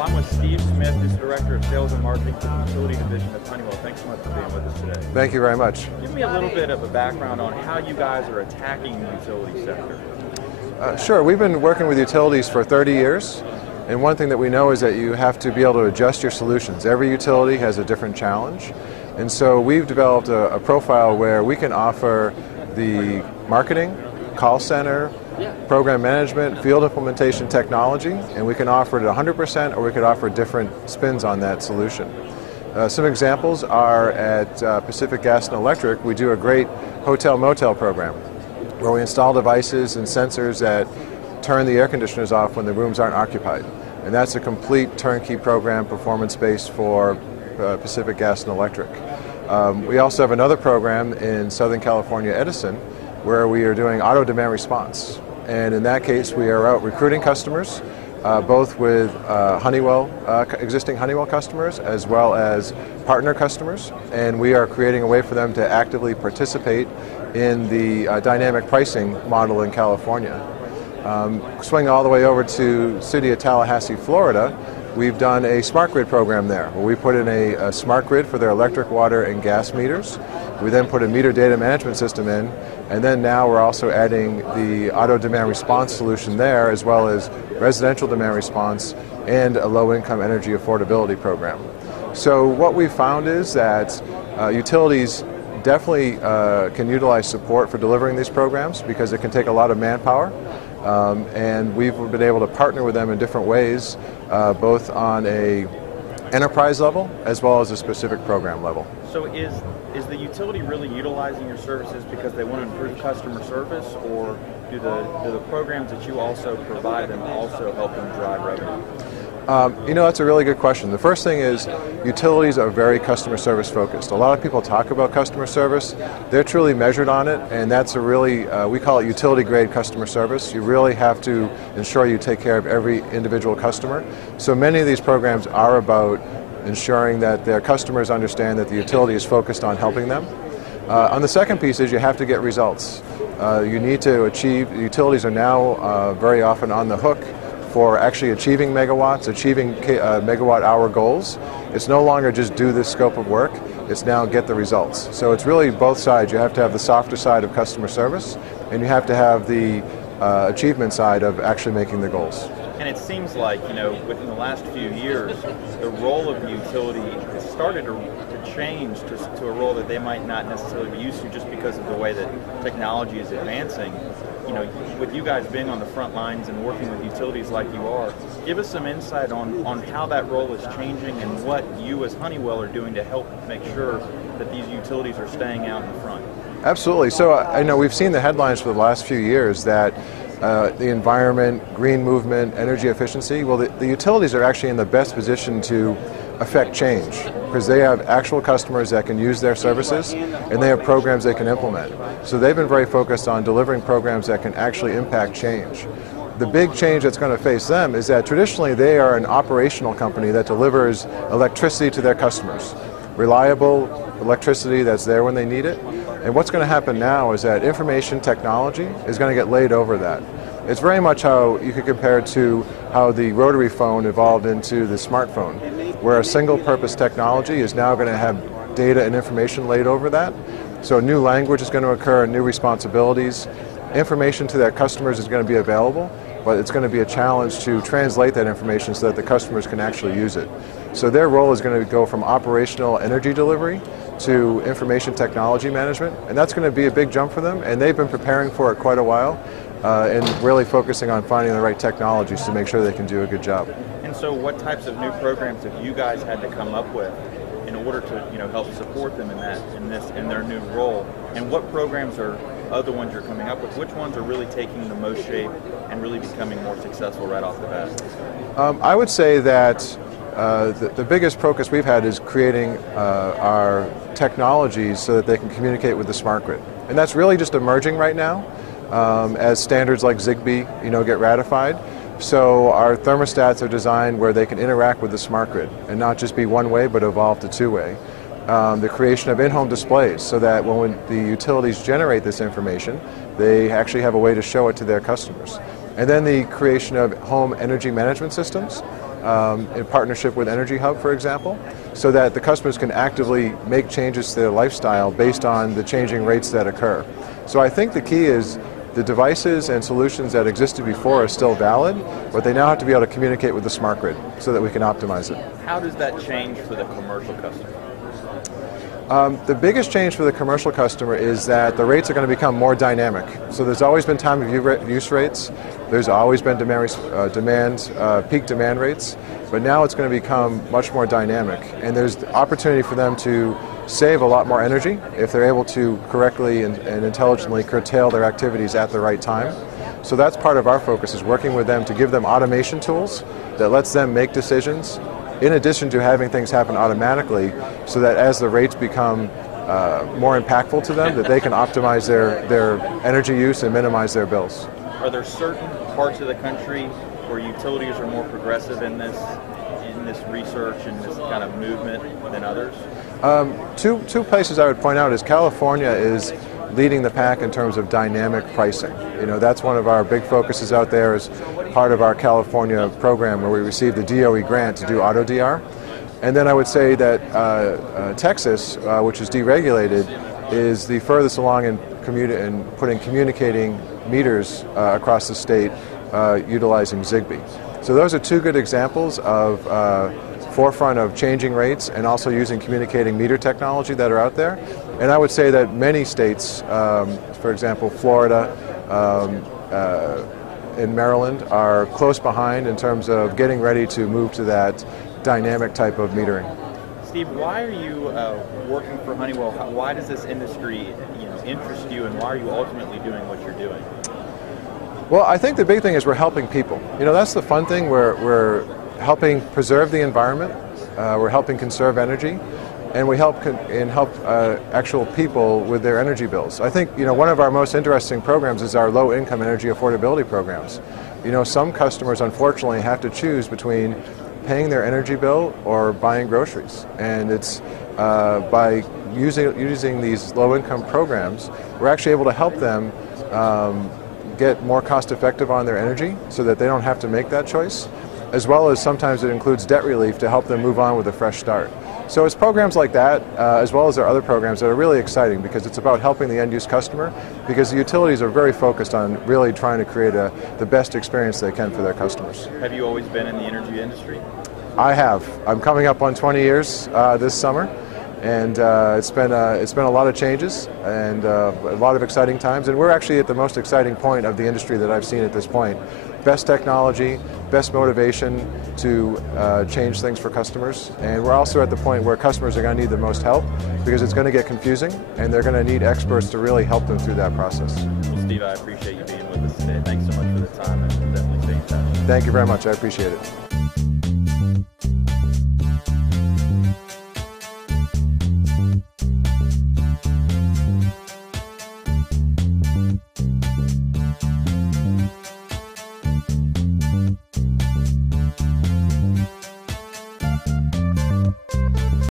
Well, I'm with Steve Smith, who's Director of Sales and Marketing for the Utility Division of Honeywell. Thanks so much for being with us today. Thank you very much. Give me a little bit of a background on how you guys are attacking the utility sector. Sure, we've been working with utilities for 30 years, and one thing that we know is that you have to be able to adjust your solutions. Every utility has a different challenge, and so we've developed a profile where we can offer the marketing, call center, program management, field implementation technology, and we can offer it 100% or we could offer different spins on that solution. Some examples are at Pacific Gas and Electric. We do a great hotel-motel program where we install devices and sensors that turn the air conditioners off when the rooms aren't occupied. And that's a complete turnkey program, performance-based for Pacific Gas and Electric. We also have another program in Southern California, Edison, where we are doing auto demand response. And in that case, we are out recruiting customers, both with Honeywell, existing Honeywell customers, as well as partner customers. And we are creating a way for them to actively participate in the dynamic pricing model in California. Swing all the way over to the city of Tallahassee, Florida, we've done a smart grid program there, where we put in a smart grid for their electric, water, and gas meters. We then put a meter data management system in, and then now we're also adding the auto demand response solution there, as well as residential demand response and a low-income energy affordability program. So what we've found is that utilities definitely can utilize support for delivering these programs because it can take a lot of manpower. And we've been able to partner with them in different ways, both on a enterprise level as well as a specific program level. So is the utility really utilizing your services because they want to improve customer service, or do the programs that you also provide them also help them drive revenue? That's a really good question. The first thing is utilities are very customer service focused. A lot of people talk about customer service. They're truly measured on it, and that's a really, we call it utility grade customer service. You really have to ensure you take care of every individual customer. So many of these programs are about ensuring that their customers understand that the utility is focused on helping them. On the second piece is you have to get results. You need to achieve, utilities are now very often on the hook for actually achieving megawatts, achieving megawatt hour goals. It's no longer just do this scope of work, it's now get the results. So it's really both sides. You have to have the softer side of customer service, and you have to have the achievement side of actually making the goals. And it seems like, within the last few years, the role of the utility has started to change to a role that they might not necessarily be used to just because of the way that technology is advancing. With you guys being on the front lines and working with utilities like you are, give us some insight on how that role is changing and what you as Honeywell are doing to help make sure that these utilities are staying out in the front. Absolutely. So I know we've seen the headlines for the last few years that the environment, green movement, energy efficiency, well, the utilities are actually in the best position to affect change because they have actual customers that can use their services and they have programs they can implement. So they've been very focused on delivering programs that can actually impact change. The big change that's going to face them is that traditionally they are an operational company that delivers electricity to their customers. Reliable electricity that's there when they need it. And what's going to happen now is that information technology is going to get laid over that. It's very much how you could compare it to how the rotary phone evolved into the smartphone, where a single-purpose technology is now going to have data and information laid over that. So a new language is going to occur, new responsibilities. Information to their customers is going to be available, but it's going to be a challenge to translate that information so that the customers can actually use it. So their role is going to go from operational energy delivery to information technology management, and that's going to be a big jump for them, and they've been preparing for it quite a while and really focusing on finding the right technologies to make sure they can do a good job. And so what types of new programs have you guys had to come up with in order to help support them in their new role? And what programs are other ones you're coming up with? Which ones are really taking the most shape and really becoming more successful right off the bat? I would say that the biggest focus we've had is creating our technologies so that they can communicate with the smart grid. And that's really just emerging right now as standards like Zigbee get ratified. So our thermostats are designed where they can interact with the smart grid and not just be one way but evolve to two-way. The creation of in-home displays so that when the utilities generate this information, they actually have a way to show it to their customers. And then the creation of home energy management systems in partnership with Energy Hub, for example, so that the customers can actively make changes to their lifestyle based on the changing rates that occur. So I think the key is the devices and solutions that existed before are still valid, but they now have to be able to communicate with the smart grid so that we can optimize it. How does that change for the commercial customer? The biggest change for the commercial customer is that the rates are going to become more dynamic. So there's always been time of use rates, there's always been peak demand rates, but now it's going to become much more dynamic. And there's the opportunity for them to save a lot more energy if they're able to correctly and intelligently curtail their activities at the right time. So that's part of our focus, is working with them to give them automation tools that lets them make decisions in addition to having things happen automatically, so that as the rates become more impactful to them, that they can optimize their energy use and minimize their bills. Are there certain parts of the country where utilities are more progressive in this research and this kind of movement than others? Two places I would point out is California is leading the pack in terms of dynamic pricing. That's one of our big focuses out there as part of our California program where we received the DOE grant to do auto DR. And then I would say that Texas, which is deregulated, is the furthest along in putting communicating meters across the state utilizing Zigbee. So those are two good examples of forefront of changing rates and also using communicating meter technology that are out there. And I would say that many states, for example, Florida and Maryland, are close behind in terms of getting ready to move to that dynamic type of metering. Steve, why are you working for Honeywell? Why does this industry interest you, and why are you ultimately doing what you're doing? Well, I think the big thing is we're helping people. That's the fun thing. We're helping preserve the environment, we're helping conserve energy, and we help actual people with their energy bills. I think one of our most interesting programs is our low-income energy affordability programs. Some customers unfortunately have to choose between paying their energy bill or buying groceries, and it's by using these low-income programs, we're actually able to help them get more cost-effective on their energy so that they don't have to make that choice, as well as sometimes it includes debt relief to help them move on with a fresh start. So it's programs like that, as well as our other programs, that are really exciting because it's about helping the end-use customer, because the utilities are very focused on really trying to create the best experience they can for their customers. Have you always been in the energy industry? I have. I'm coming up on 20 years this summer, and it's been a lot of changes and a lot of exciting times, and we're actually at the most exciting point of the industry that I've seen at this point. Best technology, best motivation to change things for customers, and we're also at the point where customers are going to need the most help because it's going to get confusing and they're going to need experts to really help them through that process. Well, Steve, I appreciate you being with us today. Thanks so much for the time, and we'll definitely stay in touch. Thank you very much. I appreciate it.